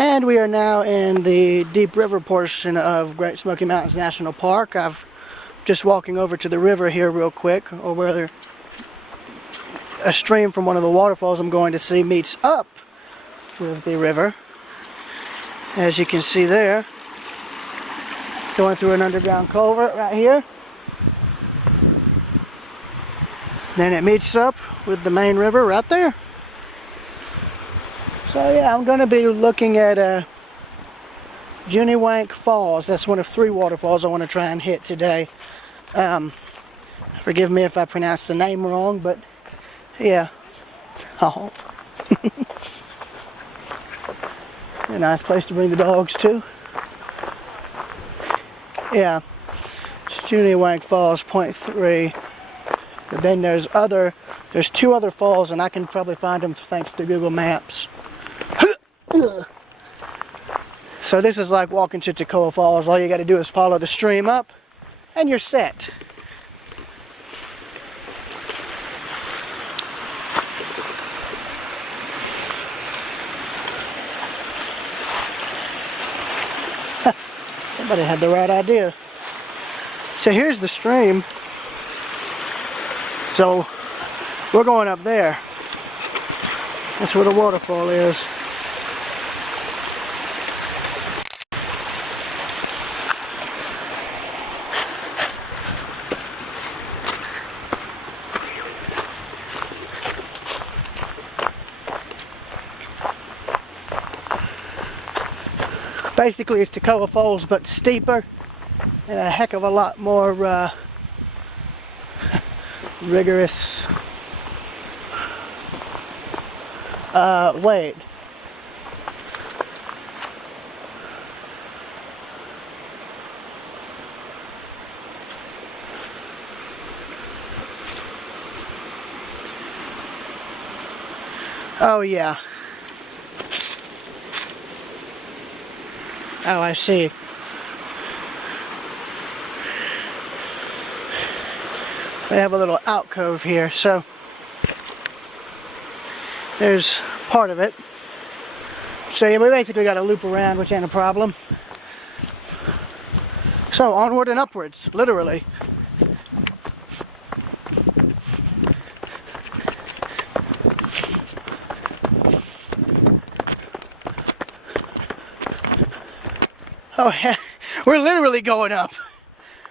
And we are now in the Deep River portion of Great Smoky Mountains National Park. I've just walking over to the river here real quick, or where a stream from one of the waterfalls I'm going to see meets up with the river. As you can see there, going through an underground culvert right here. Then it meets up with the main river right there. So yeah, I'm going to be looking at Wang Falls. That's one of 3 waterfalls I want to try and hit today. Forgive me if I pronounce the name wrong, but yeah. Oh. A nice place to bring the dogs to. Yeah, it's Wang Falls, point 3. But then there's 2 other falls, and I can probably find them thanks to Google Maps. So this is like walking to Toccoa Falls. All you got to do is follow the stream up, and you're set. Somebody had the right idea. So here's the stream. So we're going up there. That's where the waterfall is. Basically it's Toccoa Falls, but steeper and a heck of a lot more rigorous. Wait. Oh yeah. Oh, I see. They have a little alcove here, so there's part of it. So yeah, we basically got to loop around, which ain't a problem. So onward and upwards, literally. Oh, yeah. We're literally going up.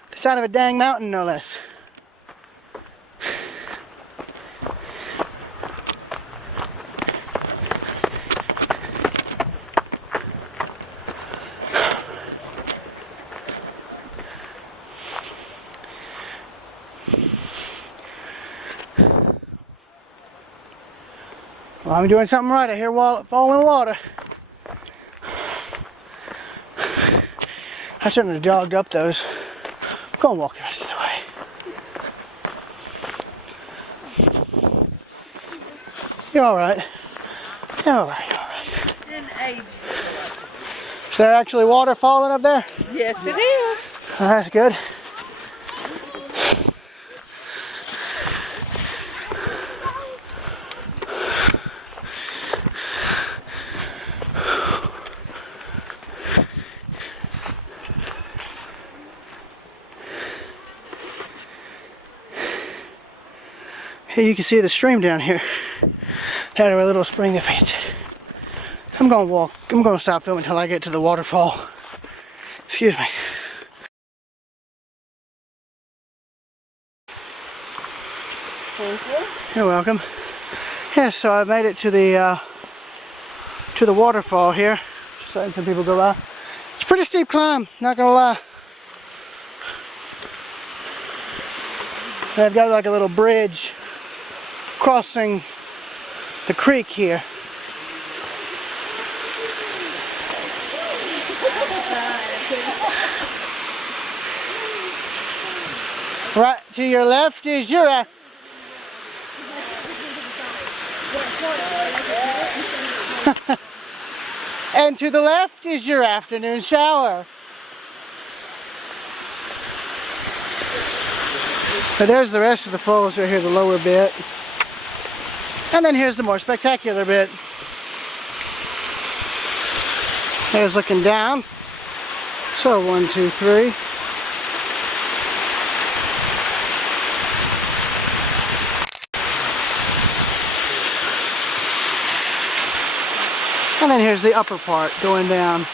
The side of a dang mountain, no less. Well, I'm doing something right. I hear falling water. I shouldn't have jogged up those. Go and walk the rest of the way. You're alright. You're alright, you're alright. Is there actually water falling up there? Yes, it is. Oh, that's good. Hey, you can see the stream down here. Had a little spring that feeds it. I'm gonna stop filming until I get to the waterfall. Excuse me. Thank you. You're welcome. Yeah, so I made it to the waterfall here. Just letting some people go by. It's a pretty steep climb, not gonna lie. They've got like a little bridge crossing the creek here. Right to your left is your and to the left is your afternoon shower. So there's the rest of the falls right here, the lower bit. And then here's the more spectacular bit. There's looking down. So 1, 2, 3. And then here's the upper part going down.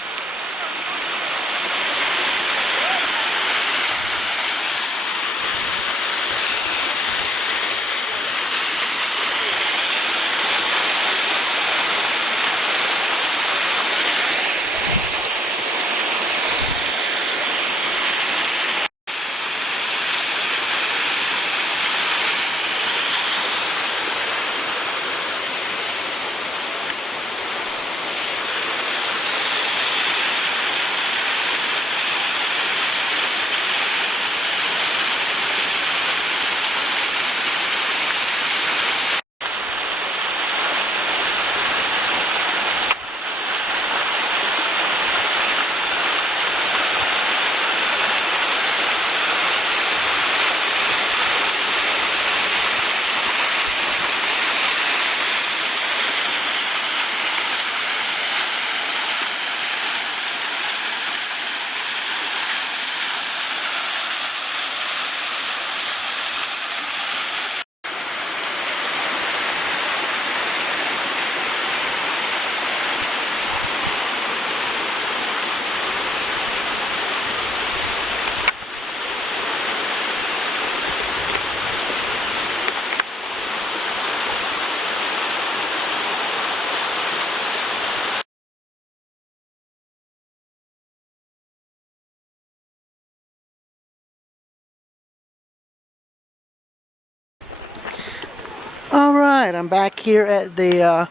Alright, I'm back here at the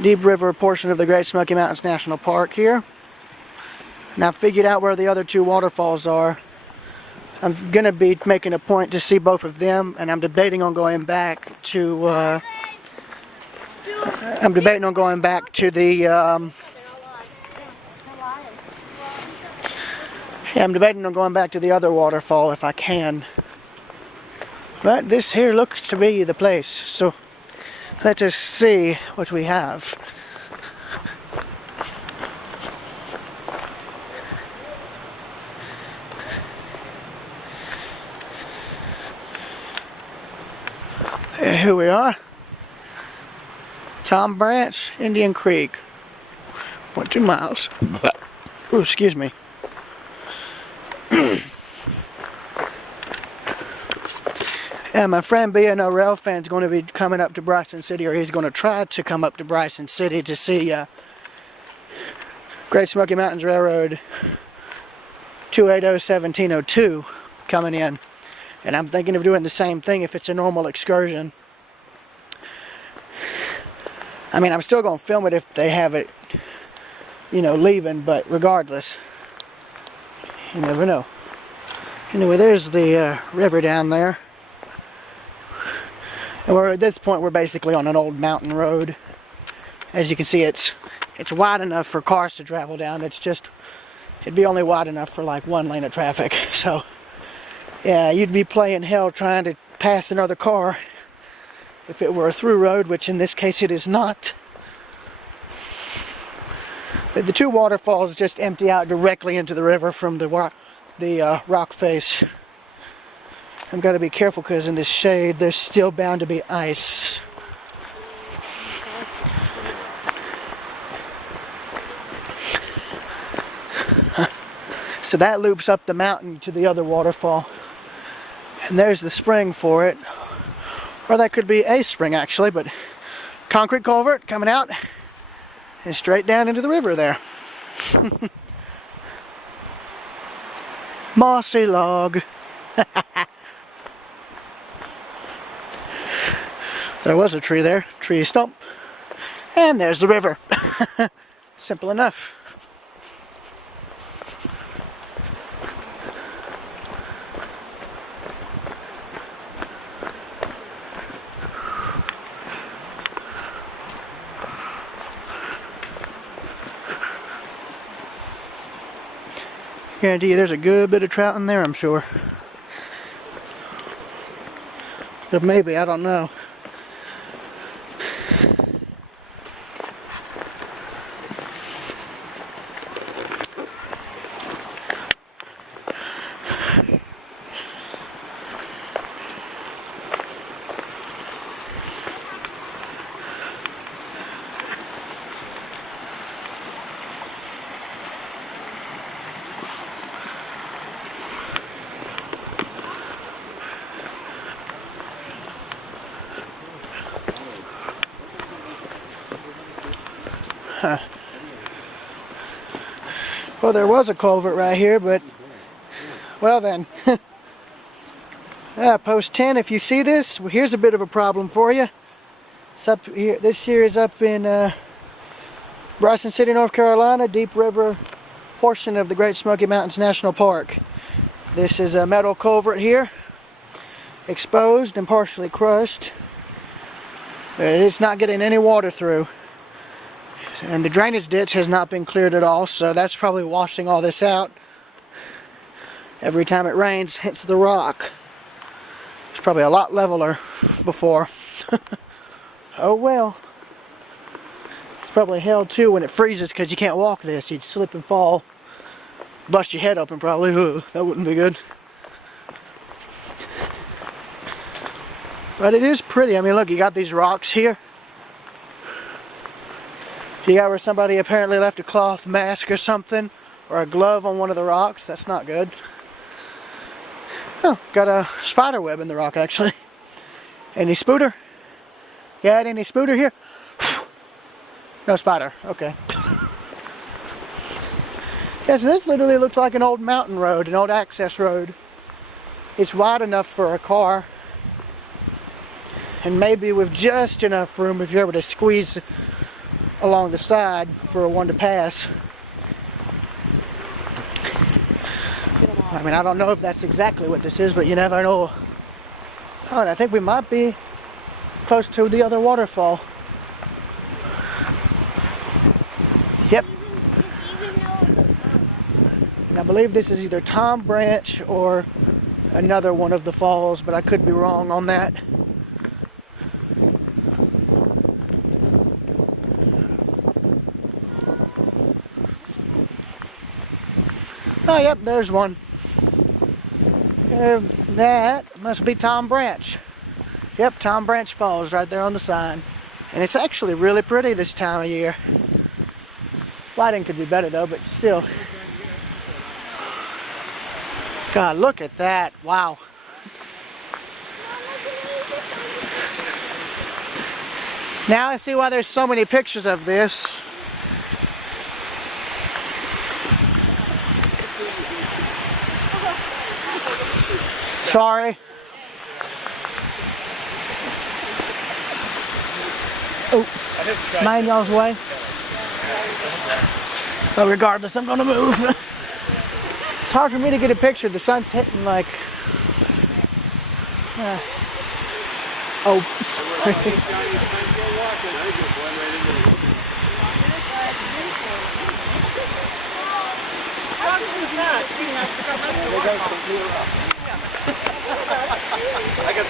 Deep River portion of the Great Smoky Mountains National Park here. Now I've figured out where the other two waterfalls are. I'm going to be making a point to see both of them, and I'm debating on going back to the other waterfall if I can. But this here looks to be the place, so let us see what we have. Here we are. Tom Branch, Indian Creek. 0.2 miles. Ooh, excuse me. And my friend being a rail fan is going to be coming up to Bryson City, or he's going to try to come up to Bryson City to see Great Smoky Mountains Railroad 280-1702 coming in. And I'm thinking of doing the same thing if it's a normal excursion. I mean, I'm still going to film it if they have it, you know, leaving, but regardless, you never know. Anyway, there's the river down there. And at this point, we're basically on an old mountain road. As you can see, it's wide enough for cars to travel down. It'd be only wide enough for like one lane of traffic. So, yeah, you'd be playing hell trying to pass another car if it were a through road, which in this case it is not. But the two waterfalls just empty out directly into the river from the rock face. I've got to be careful because in the shade there's still bound to be ice. So that loops up the mountain to the other waterfall. And there's the spring for it. Or that could be a spring actually, but concrete culvert coming out and straight down into the river there. Mossy log. There was a tree there, tree stump. And there's the river. Simple enough. Guarantee you there's a good bit of trout in there, I'm sure. But maybe, I don't know. Well, there was a culvert right here, but well then. Post 10, if you see this, well, here's a bit of a problem for you. It's up here. This here is up in Bryson City, North Carolina, Deep River portion of the Great Smoky Mountains National Park. This is a metal culvert here, exposed and partially crushed. It's not getting any water through. And the drainage ditch has not been cleared at all, so that's probably washing all this out. Every time it rains, hits the rock. It's probably a lot leveler before. Oh well. It's probably hell too when it freezes because you can't walk this. You'd slip and fall. Bust your head open probably. Ugh, that wouldn't be good. But it is pretty. I mean, look, you got these rocks here. You got where somebody apparently left a cloth mask or something, or a glove on one of the rocks. That's not good. Oh, got a spider web in the rock actually. Any spooter? Got any spooter here? No spider. Okay. Yes, this literally looks like an old mountain road, an old access road. It's wide enough for a car, and maybe with just enough room if you're able to squeeze along the side for one to pass. I mean, I don't know if that's exactly what this is, but you never know. Oh, and I think we might be close to the other waterfall. Yep. And I believe this is either Tom Branch or another one of the falls, but I could be wrong on that. Oh, yep, there's one. That must be Tom Branch. Yep, Tom Branch Falls right there on the sign. And it's actually really pretty this time of year. Lighting could be better though, but still. God, look at that. Wow. Now I see why there's so many pictures of this. Sorry. Oh, 9 miles away. But regardless, I'm gonna move. It's hard for me to get a picture. The sun's hitting like. Oh. I got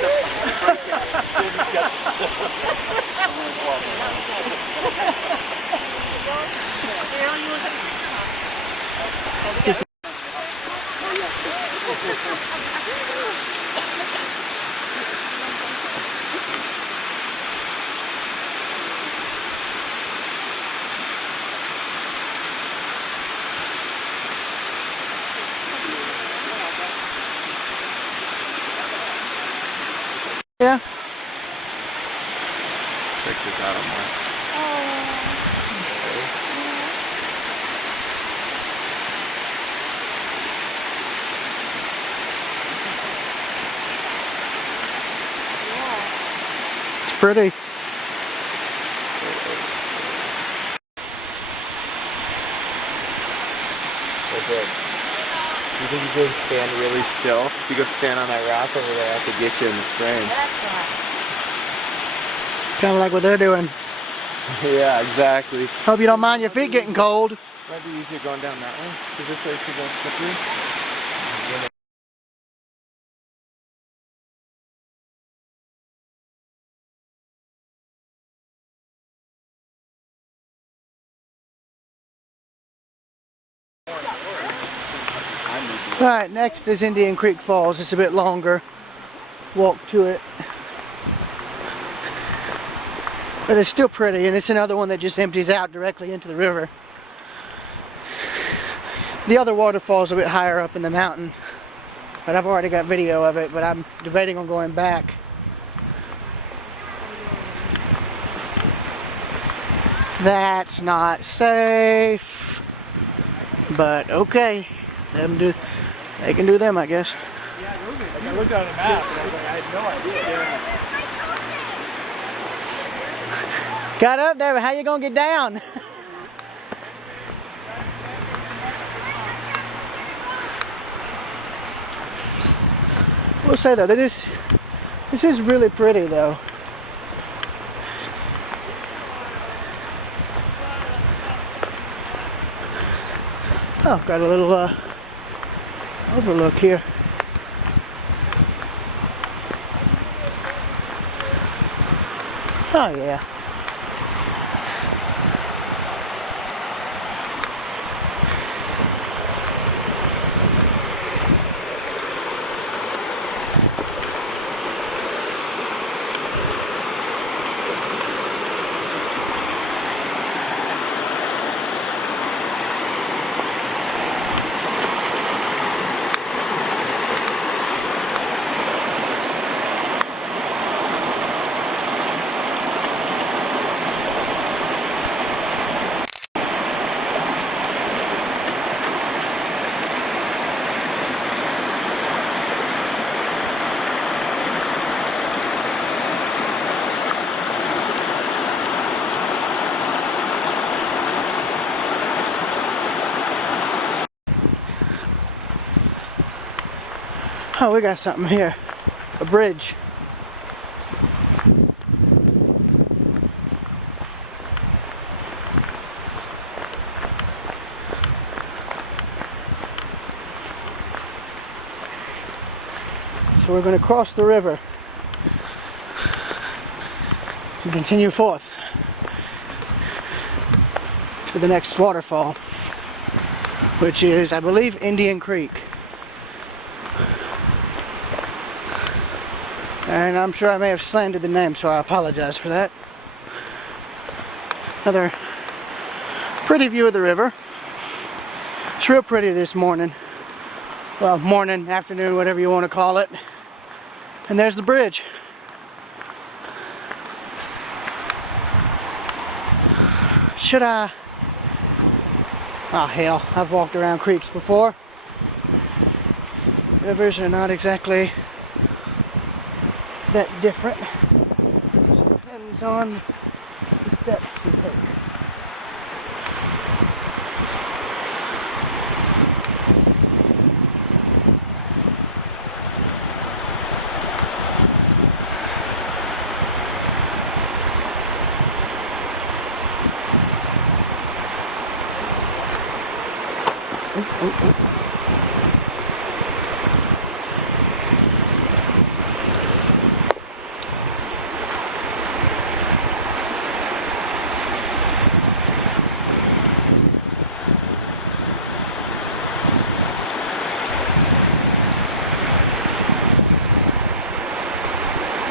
Yeah. check this out on my. It's pretty. You think you can stand really still? You go stand on that rock over there, I could get you in the frame. Kind of like what they're doing. Yeah, exactly. Hope you don't mind your feet getting cold. Might be easier going down that way, because this way is going slippery. Alright, next is Indian Creek Falls. It's a bit longer walk to it. But it's still pretty, and it's another one that just empties out directly into the river. The other waterfall's a bit higher up in the mountain, but I've already got video of it, but I'm debating on going back. That's not safe. But okay. They can do them, I guess. Like I looked at a map and I was like, I had no idea. Got up there, but how you gonna get down? We'll say though, this is really pretty though. Oh, got a little overlook here. Oh yeah. Oh, we got something here. A bridge. So we're going to cross the river and continue forth to the next waterfall, which is, I believe, Indian Creek. And I'm sure I may have slandered the name, so I apologize for that. Another pretty view of the river. It's real pretty this morning. Well, morning, afternoon, whatever you want to call it. And there's the bridge. Should I? Oh hell, I've walked around creeks before. Rivers are not exactly that different. Just depends on the steps you take.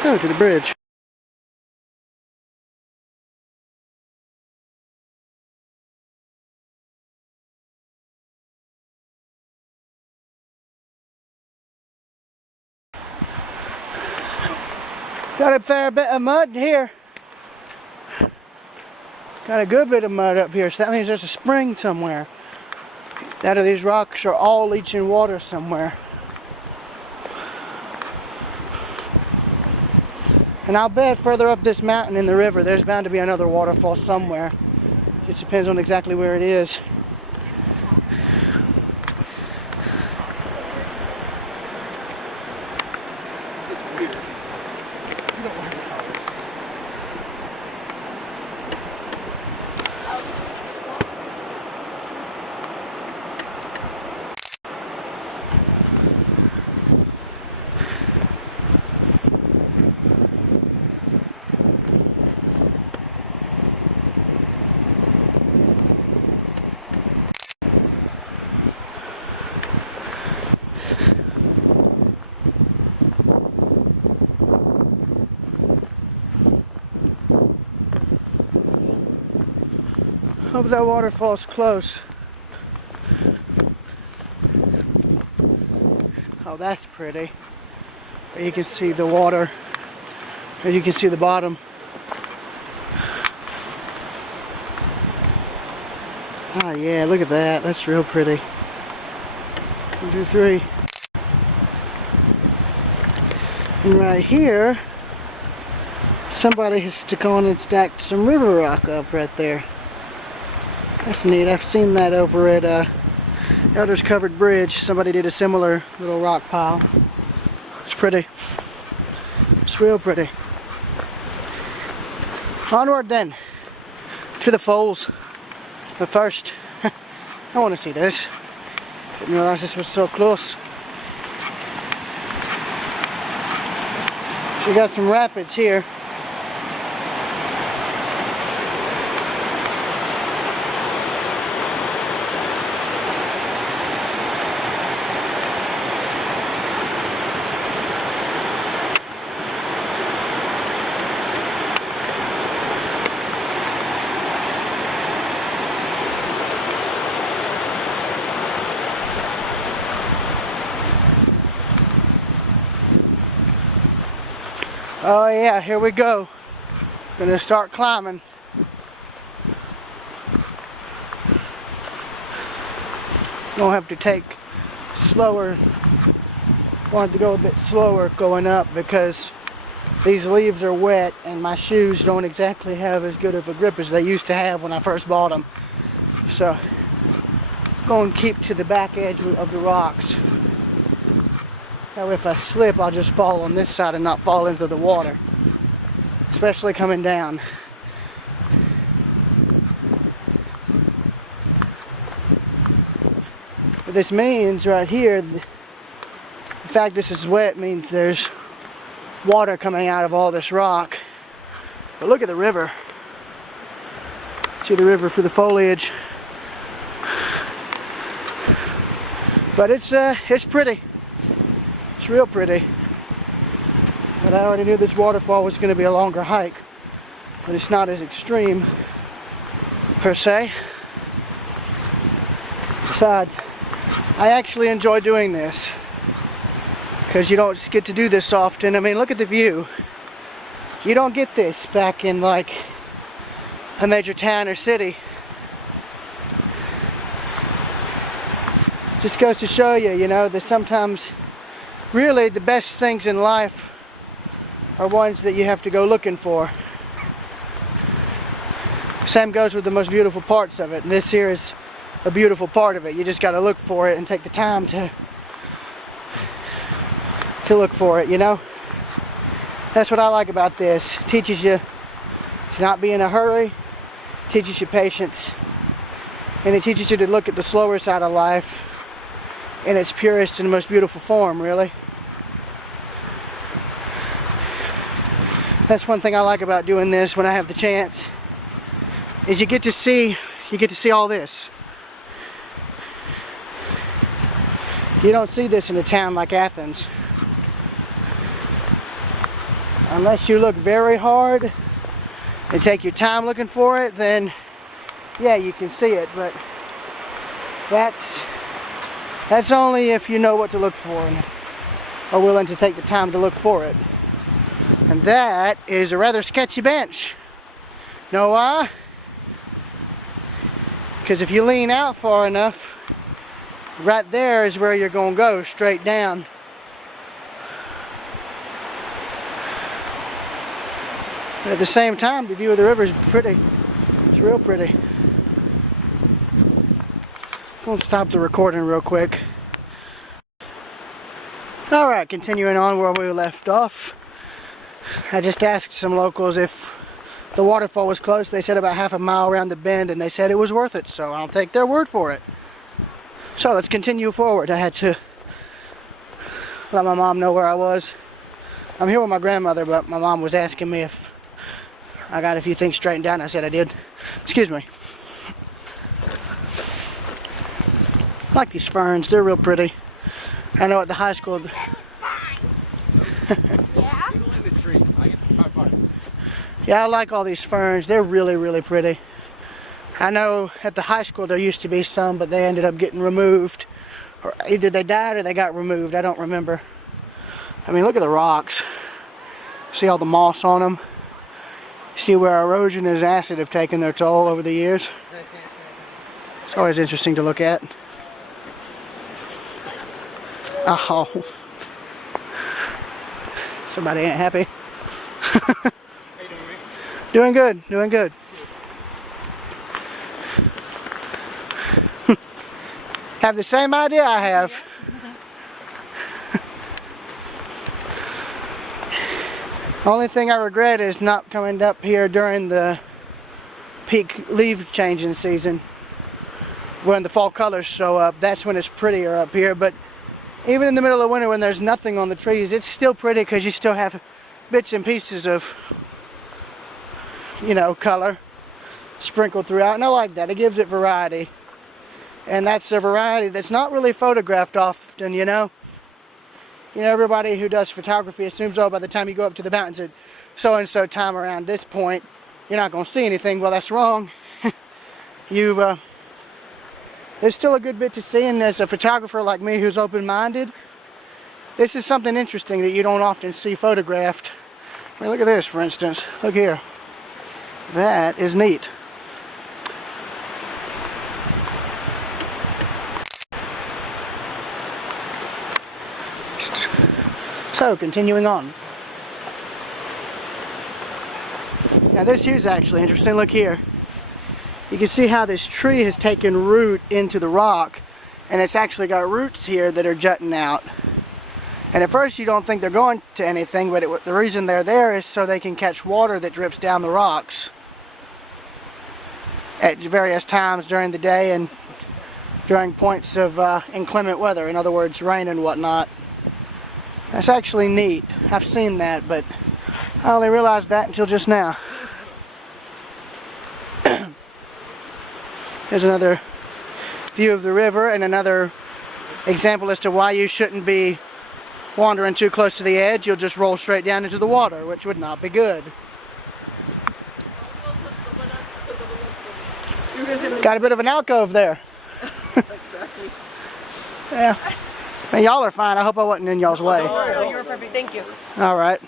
So, to the bridge. Got a fair bit of mud here. Got a good bit of mud up here, so that means there's a spring somewhere. Out of these rocks are all leaching water somewhere. And I'll bet further up this mountain in the river, there's bound to be another waterfall somewhere. It just depends on exactly where it is. Hope that waterfall's close. Oh, that's pretty. You can see the water, and you can see the bottom. Oh yeah, look at that. That's real pretty. 1, 2, 3. And right here, somebody has stuck on and stacked some river rock up right there. That's neat. I've seen that over at Elders Covered Bridge. Somebody did a similar little rock pile. It's pretty. It's real pretty. Onward then to the falls. But first, I want to see this. Didn't realize this was so close. We got some rapids here. Oh yeah, here we go. Gonna start climbing. Gonna have to take slower. Want to go a bit slower going up because these leaves are wet and my shoes don't exactly have as good of a grip as they used to have when I first bought them. So, going to keep to the back edge of the rocks. Now if I slip, I'll just fall on this side and not fall into the water. Especially coming down. What this means right here, the fact this is wet means there's water coming out of all this rock. But look at the river. See the river through the foliage. But it's pretty. It's real pretty. But I already knew this waterfall was going to be a longer hike. But it's not as extreme, per se. Besides, I actually enjoy doing this. Because you don't get to do this often. I mean, look at the view. You don't get this back in like a major town or city. Just goes to show you, you know, that sometimes really the best things in life are ones that you have to go looking for. Same goes with the most beautiful parts of it, and this here is a beautiful part of it. You just got to look for it and take the time to look for it, you know. That's what I like about this. It teaches you to not be in a hurry, teaches you patience, and it teaches you to look at the slower side of life in its purest and most beautiful form, really. That's one thing I like about doing this when I have the chance, is you get to see all this. You don't see this in a town like Athens. Unless you look very hard and take your time looking for it, then yeah, you can see it, but that's only if you know what to look for and are willing to take the time to look for it. And that is a rather sketchy bench. Know why? Because if you lean out far enough, right there is where you're going to go, straight down. But at the same time, the view of the river is pretty. It's real pretty. We'll stop the recording real quick. Alright, continuing on where we left off. I just asked some locals if the waterfall was close. They said about half a mile around the bend, and they said it was worth it, so I'll take their word for it. So let's continue forward. I had to let my mom know where I was. I'm here with my grandmother, but my mom was asking me if I got a few things straightened out, and I said I did. Excuse me. I like these ferns. They're real pretty. I know at the high school... Yeah, I like all these ferns. They're really, really pretty. I know at the high school there used to be some, but they ended up getting removed. Or either they died or they got removed. I don't remember. I mean, look at the rocks. See all the moss on them? See where erosion and acid have taken their toll over the years? always interesting to look at. Oh, somebody ain't happy. Doing good, doing good. Have the same idea I have. Only thing I regret is not coming up here during the peak leaf changing season, when the fall colors show up. That's when it's prettier up here. But even in the middle of winter when there's nothing on the trees, it's still pretty because you still have bits and pieces of, you know, color sprinkled throughout. And I like that. It gives it variety. And that's a variety that's not really photographed often, you know. You know, everybody who does photography assumes, oh, by the time you go up to the mountains at so-and-so time around this point, you're not going to see anything. Well, that's wrong. There's still a good bit to see, and as a photographer like me who's open-minded, this is something interesting that you don't often see photographed. I mean, look at this, for instance. Look here. That is neat. So, continuing on. Now this here's actually interesting. Look here. You can see how this tree has taken root into the rock, and it's actually got roots here that are jutting out. And at first you don't think they're going to anything, but the reason they're there is so they can catch water that drips down the rocks at various times during the day and during points of inclement weather, in other words, rain and whatnot. That's actually neat. I've seen that, but I only realized that until just now. Here's another view of the river and another example as to why you shouldn't be wandering too close to the edge. You'll just roll straight down into the water, which would not be good. Got a bit of an alcove there. Exactly. Yeah. Man, y'all are fine. I hope I wasn't in y'all's way. No, you were perfect. Thank you. All right.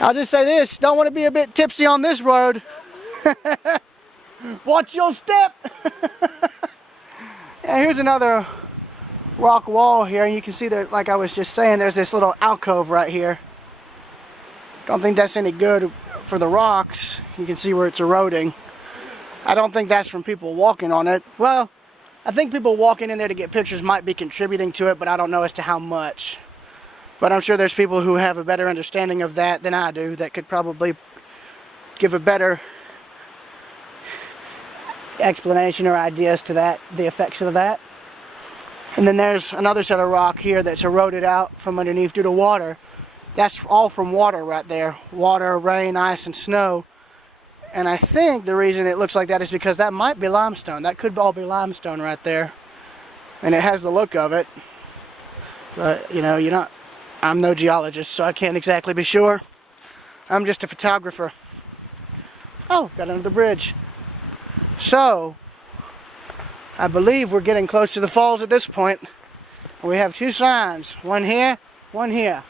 I'll just say this. Don't want to be a bit tipsy on this road. Watch your step. Yeah, here's another rock wall here. And you can see that, like I was just saying, there's this little alcove right here. Don't think that's any good for the rocks. You can see where it's eroding. I don't think that's from people walking on it. Well, I think people walking in there to get pictures might be contributing to it, but I don't know as to how much. But I'm sure there's people who have a better understanding of that than I do that could probably give a better explanation or ideas to that, the effects of that. And then there's another set of rock here that's eroded out from underneath due to water. That's all from water right there. Water, rain, ice, and snow. And I think the reason it looks like that is because that might be limestone. That could all be limestone right there. And it has the look of it. But, you know, I'm no geologist, so I can't exactly be sure. I'm just a photographer. Oh, got another bridge. So, I believe we're getting close to the falls at this point. We have two signs. One here, one here.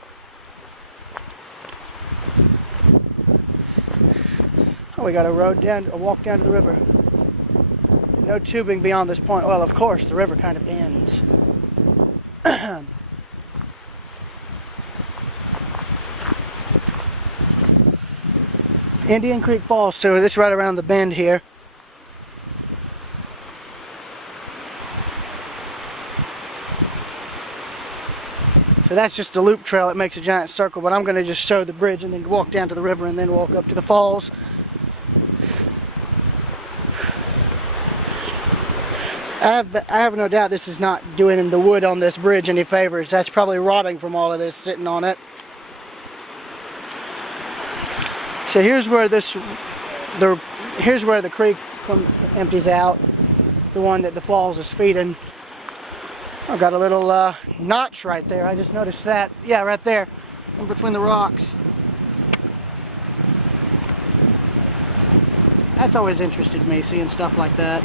Oh, we got a walk down to the river. No tubing beyond this point. Well, of course, the river kind of ends. Indian Creek Falls, so this is right around the bend here. So that's just the loop trail. It makes a giant circle, but I'm going to just show the bridge and then walk down to the river and then walk up to the falls. I have no doubt this is not doing the wood on this bridge any favors. That's probably rotting from all of this sitting on it. So here's where the creek empties out, the one that the falls is feeding. I've got a little notch right there. I just noticed that. Yeah, right there, in between the rocks. That's always interested me, seeing stuff like that.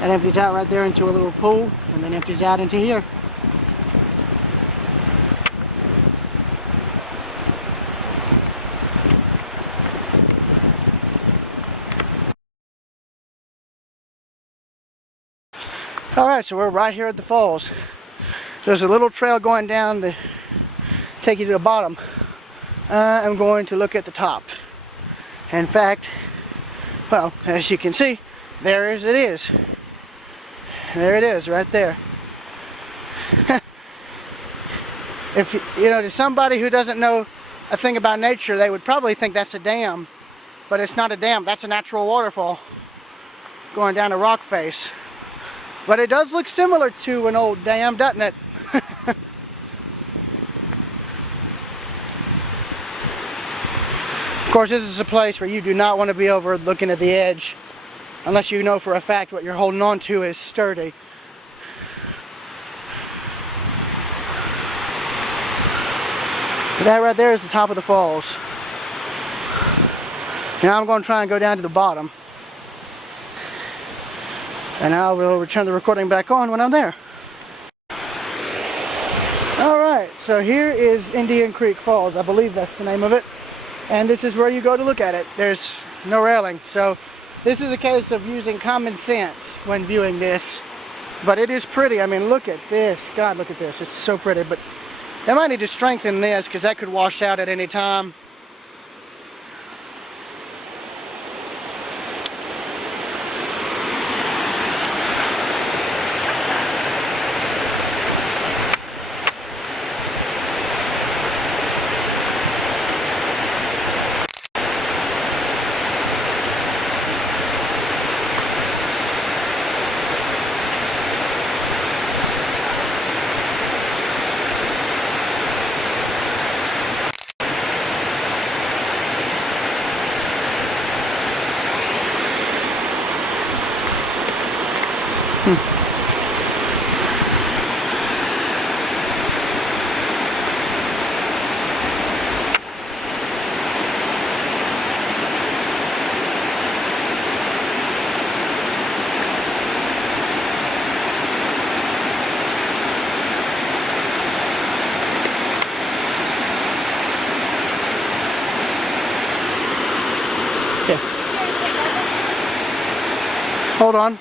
That empties out right there into a little pool, and then empties out into here. Alright, so we're right here at the falls. There's a little trail going down to take you to the bottom. I'm going to look at the top. In fact, well, as you can see, there it is. There it is, right there. If you know, to somebody who doesn't know a thing about nature, they would probably think that's a dam, but it's not a dam. That's a natural waterfall going down a rock face. But it does look similar to an old dam, doesn't it? Of course, this is a place where you do not want to be over looking at the edge, unless you know for a fact what you're holding on to is sturdy. That right there is the top of the falls. Now I'm going to try and go down to the bottom. And I will return the recording back on when I'm there. Alright, so here is Indian Creek Falls. I believe that's the name of it. And this is where you go to look at it. There's no railing. So this is a case of using common sense when viewing this. But it is pretty. I mean, look at this. God, look at this. It's so pretty. But they might need to strengthen this because that could wash out at any time. Yeah. Hold on.